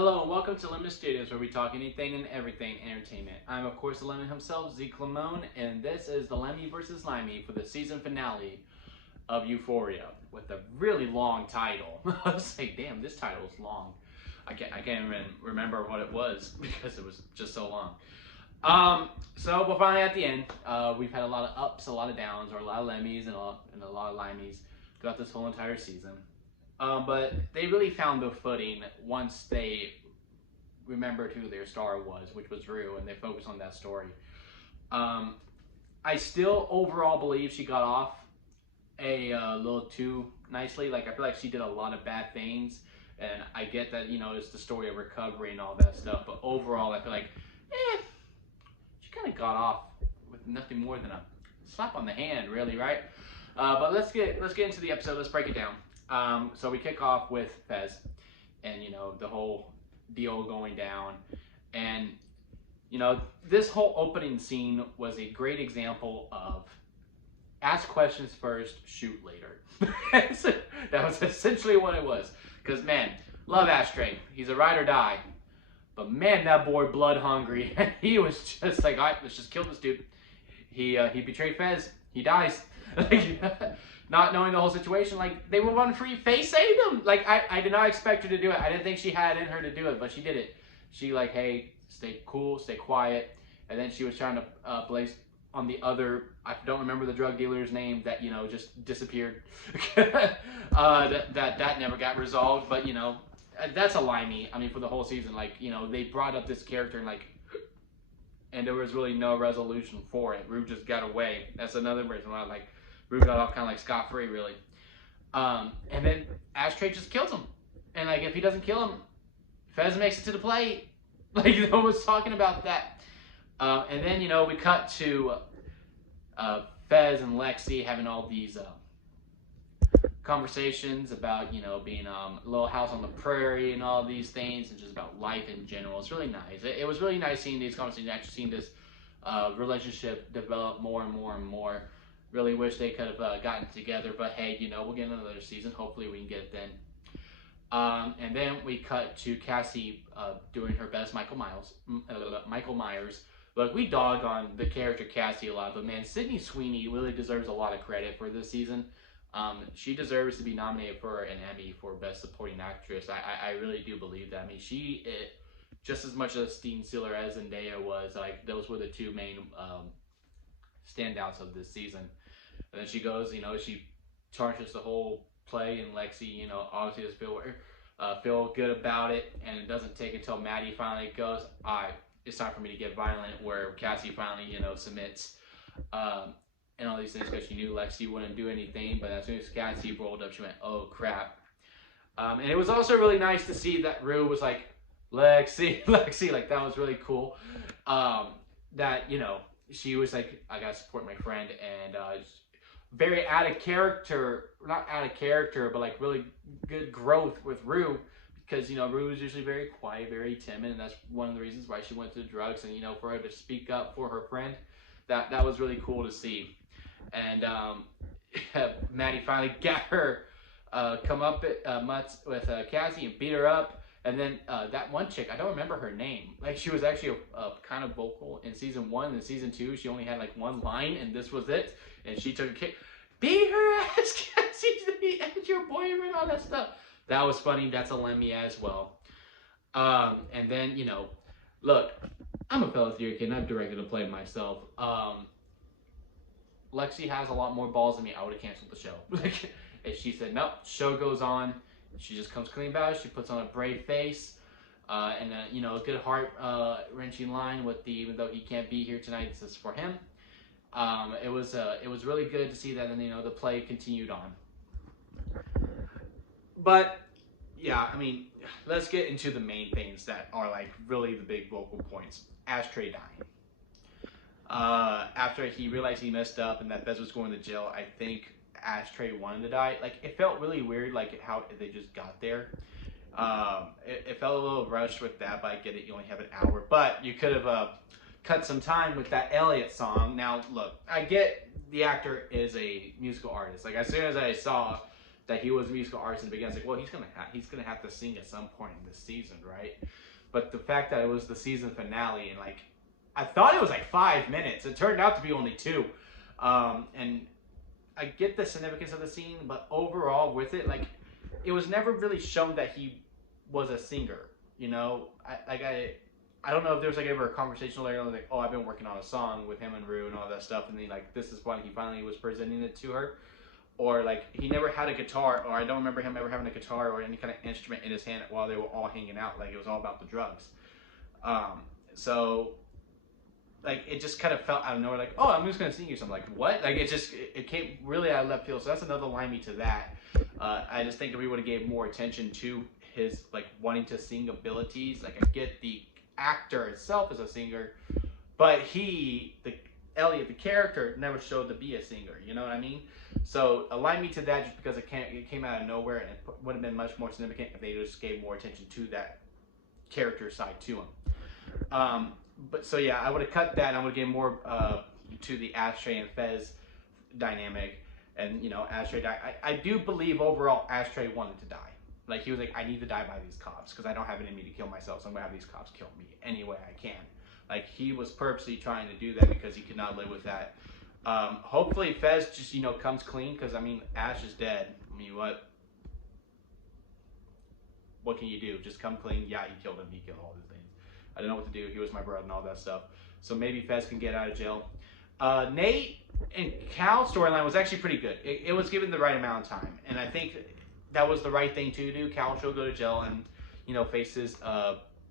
Hello and welcome to Lemmy Studios, where we talk anything and everything entertainment. I'm of course the Lemmy himself, Zeke Lamone, and this is the Lemmy versus Limey for the season finale of Euphoria with a really long title. I was like, damn, this title is long. I can't even remember what it was because it was just so long. So we're finally at the end. We've had a lot of ups, a lot of downs, or a lot of Lemmys and a lot of Limeys throughout this whole entire season. But they really found their footing once they remembered who their star was, which was Rue, and they focused on that story. I still overall believe she got off a little too nicely. Like, I feel like she did a lot of bad things, and I get that, you know, it's the story of recovery and all that stuff, but overall I feel like, she kind of got off with nothing more than a slap on the hand, really, right? But let's get into the episode. Let's break it down. So we kick off with Fez, and you know, the whole deal going down, and you know, this whole opening scene was a great example of ask questions first, shoot later. That was essentially what it was. Because man, love Ashtray. He's a ride or die. But man, that boy blood hungry. He was just like, all right, let's just kill this dude. He betrayed Fez. He dies. Not knowing the whole situation, like, they were one free face saved him. Like, I did not expect her to do it. I didn't think she had it in her to do it, but she did it. She like, hey, stay cool, stay quiet. And then she was trying to place on the other, I don't remember the drug dealer's name, that, you know, just disappeared. that never got resolved, but you know, that's a Limey. I mean, for the whole season, like, you know, they brought up this character and like, and there was really no resolution for it. Rue just got away. That's another reason why, like, Rue got off kind of like scot-free, really. And then Ashtray just kills him. And like, if he doesn't kill him, Fez makes it to the plate. Like, no one's talking about that. And then, you know, we cut to Fez and Lexi having all these conversations about, you know, being a little house on the prairie and all these things, and just about life in general. It's really nice. It was really nice seeing these conversations, actually seeing this relationship develop more and more and more. Really wish they could have gotten together, but hey, you know, we'll get another season. Hopefully we can get it then. And then we cut to Cassie doing her best Michael Myers. Look, we dog on the character Cassie a lot, but man, Sydney Sweeney really deserves a lot of credit for this season. She deserves to be nominated for an Emmy for Best Supporting Actress. I really do believe that. I mean, just as much as Steven Stiller as Zendaya was, like, those were the two main standouts of this season. And then she goes, you know, she charges the whole play, and Lexi, you know, obviously doesn't feel good about it, and it doesn't take until Maddie finally goes, all right, it's time for me to get violent, where Cassie finally, you know, submits, and all these things, because she knew Lexi wouldn't do anything. But as soon as Cassie rolled up, she went, oh crap. And it was also really nice to see that Rue was like, Lexi, like, that was really cool. That, you know, she was like, I gotta support my friend, and very out of character, not out of character, but like really good growth with Rue, because, you know, Rue is usually very quiet, very timid, and that's one of the reasons why she went to drugs. And, you know, for her to speak up for her friend, that was really cool to see. And Maddie finally got her come up mutts with Cassie and beat her up. And then that one chick, I don't remember her name. Like, she was actually a kind of vocal in season 1. In season 2, she only had like one line, and this was it. And she took a kick. Beat her ass, Cassie, and your boyfriend, all that stuff. That was funny. That's a Lemmy as well. And then, you know, look, I'm a fellow theater kid, and I've directed a play myself. Lexi has a lot more balls than me. I would have canceled the show. Like, if she said, nope, show goes on. She just comes clean about it. She puts on a brave face, and you know, a good heart wrenching line with the, even though he can't be here tonight, this is for him. It was really good to see that, and you know, the play continued on. But yeah, I mean, let's get into the main things that are like really the big vocal points. Ashtray dying. After he realized he messed up and that Fez was going to jail, I think Ashtray wanted to die. Like, it felt really weird, like how they just got there. It felt a little rushed with that, but I get it, you only have an hour. But you could have cut some time with that Elliot song. Now, look, I get the actor is a musical artist. Like, as soon as I saw that he was a musical artist in the beginning. I was like, well, he's gonna have to sing at some point in this season, right? But the fact that it was the season finale and like I thought it was like 5 minutes, it turned out to be only 2. And I get the significance of the scene, but overall with it, like it was never really shown that he was a singer. You know, I don't know if there was like ever a conversation later on like, oh, I've been working on a song with him and Rue and all that stuff, and then like this is when he finally was presenting it to her, or like he never had a guitar, or I don't remember him ever having a guitar or any kind of instrument in his hand while they were all hanging out. Like it was all about the drugs. So like it just kind of felt out of nowhere, like, oh, I'm just gonna sing you something. Like what? Like it came really out of left field. So that's another Limey to that. I just think if we would have gave more attention to his like wanting to sing abilities, like I get the actor itself as a singer, but Elliot the character never showed to be a singer. You know what I mean? So allow me to that just because it came out of nowhere, and it would have been much more significant if they just gave more attention to that character side to him. But so yeah, I would have cut that, and I would have given more to the Ashtray and Fez dynamic. And you know, Ashtray died. I do believe overall Ashtray wanted to die. Like he was like, I need to die by these cops because I don't have it in me to kill myself, so I'm gonna have these cops kill me any way I can. Like he was purposely trying to do that because he could not live with that. Hopefully Fez just, you know, comes clean, because I mean Ash is dead. I mean what can you do? Just come clean. Yeah, he killed him. He killed all these things. I don't know what to do. He was my brother and all that stuff. So maybe Fez can get out of jail. Nate and Cal's storyline was actually pretty good. It was given the right amount of time, and I think that was the right thing to do. Cal should go to jail and, you know, face his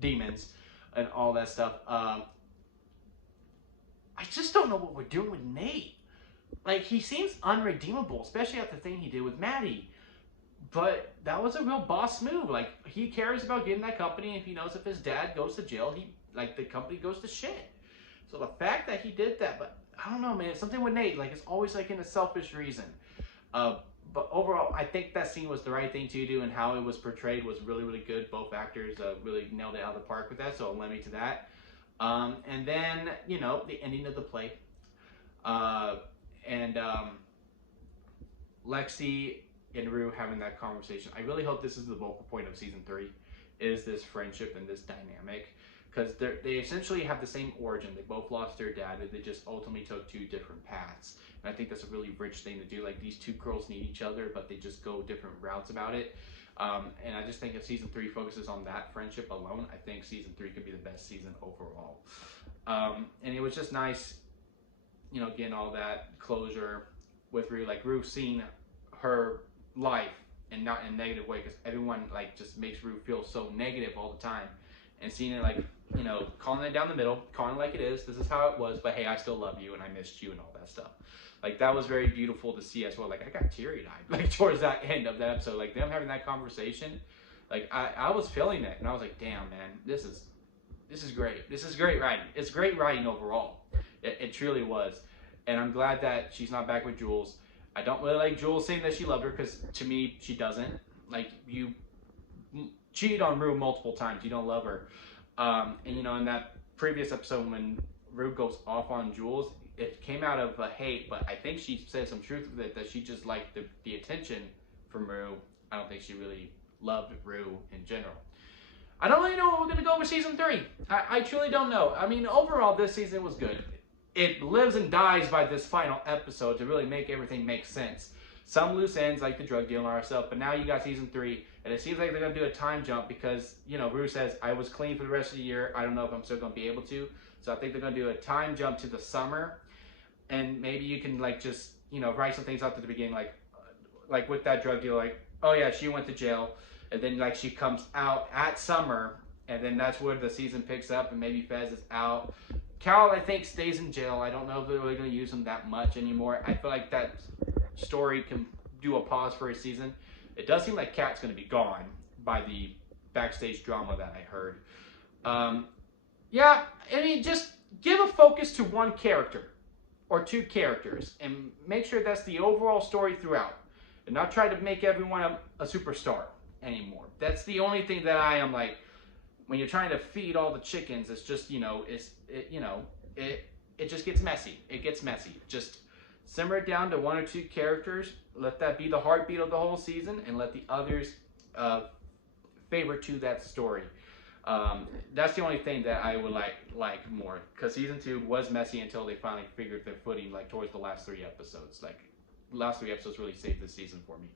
demons and all that stuff. I just don't know what we're doing with Nate. Like, he seems unredeemable, especially after the thing he did with Maddie. But that was a real boss move. Like, he cares about getting that company. If he knows if his dad goes to jail, the company goes to shit. So the fact that he did that, but I don't know, man. Something with Nate, like, it's always like in a selfish reason. But overall, I think that scene was the right thing to do, and how it was portrayed was really, really good. Both actors really nailed it out of the park with that, so I'll let me to that. And then, you know, the ending of the play. Lexi and Rue having that conversation. I really hope this is the vocal point of season 3, is this friendship and this dynamic. Because they essentially have the same origin. They both lost their dad, and they just ultimately took 2 different paths. And I think that's a really rich thing to do. Like, these 2 girls need each other, but they just go different routes about it. And I just think if season 3 focuses on that friendship alone, I think season 3 could be the best season overall. And it was just nice, you know, getting all that closure with Rue. Like, Rue seeing her life, and not in a negative way, because everyone, like, just makes Rue feel so negative all the time. And seeing it, like, you know, calling it down the middle, calling it like it is. This is how it was, but hey, I still love you, and I missed you, and all that stuff. Like, that was very beautiful to see as well. Like, I got teary-eyed, like, towards that end of that episode. Like, them having that conversation, like, I was feeling it, and I was like, damn, man, this is great. This is great writing. It's great writing overall. It truly was. And I'm glad that she's not back with Jules. I don't really like Jules saying that she loved her, because to me, she doesn't. Like, you cheated on Rue multiple times. You don't love her. And, you know, in that previous episode when Rue goes off on Jules, it came out of hate, but I think she said some truth with it, that she just liked the attention from Rue. I don't think she really loved Rue in general. I don't really know where we're going to go with season 3. I truly don't know. I mean, overall, this season was good. It lives and dies by this final episode to really make everything make sense. Some loose ends, like the drug deal and all that stuff, but now you got season 3, and it seems like they're going to do a time jump because, you know, Rue says, I was clean for the rest of the year. I don't know if I'm still going to be able to. So I think they're going to do a time jump to the summer, and maybe you can, like, just, you know, write some things up at the beginning, like with that drug deal, like, oh yeah, she went to jail, and then, like, she comes out at summer, and then that's where the season picks up, and maybe Fez is out. Cal, I think, stays in jail. I don't know if they're really going to use him that much anymore. I feel like that story can do a pause for a season. It does seem like Kat's going to be gone by the backstage drama that I heard. Yeah, I mean, just give a focus to one character or 2 characters and make sure that's the overall story throughout, and not try to make everyone a superstar anymore. That's the only thing that I am like, when you're trying to feed all the chickens, it's just, you know, it just gets messy. It gets messy. Just simmer it down to 1 or 2 characters. Let that be the heartbeat of the whole season, and let the others favor to that story. That's the only thing that I would like more, because season 2 was messy until they finally figured their footing, like towards the last 3 episodes. Like, last 3 episodes really saved this season for me.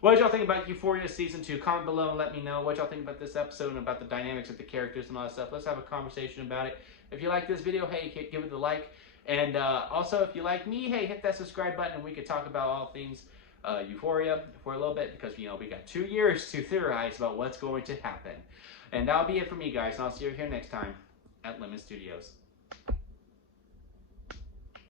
What did y'all think about Euphoria season 2? Comment below and let me know what y'all think about this episode and about the dynamics of the characters and all that stuff. Let's have a conversation about it. If you like this video, hey, give it a like. And also, if you like me, hey, hit that subscribe button and we could talk about all things Euphoria for a little bit, because, you know, we got 2 years to theorize about what's going to happen. And that'll be it for me, guys. And I'll see you here next time at Lemon Studios.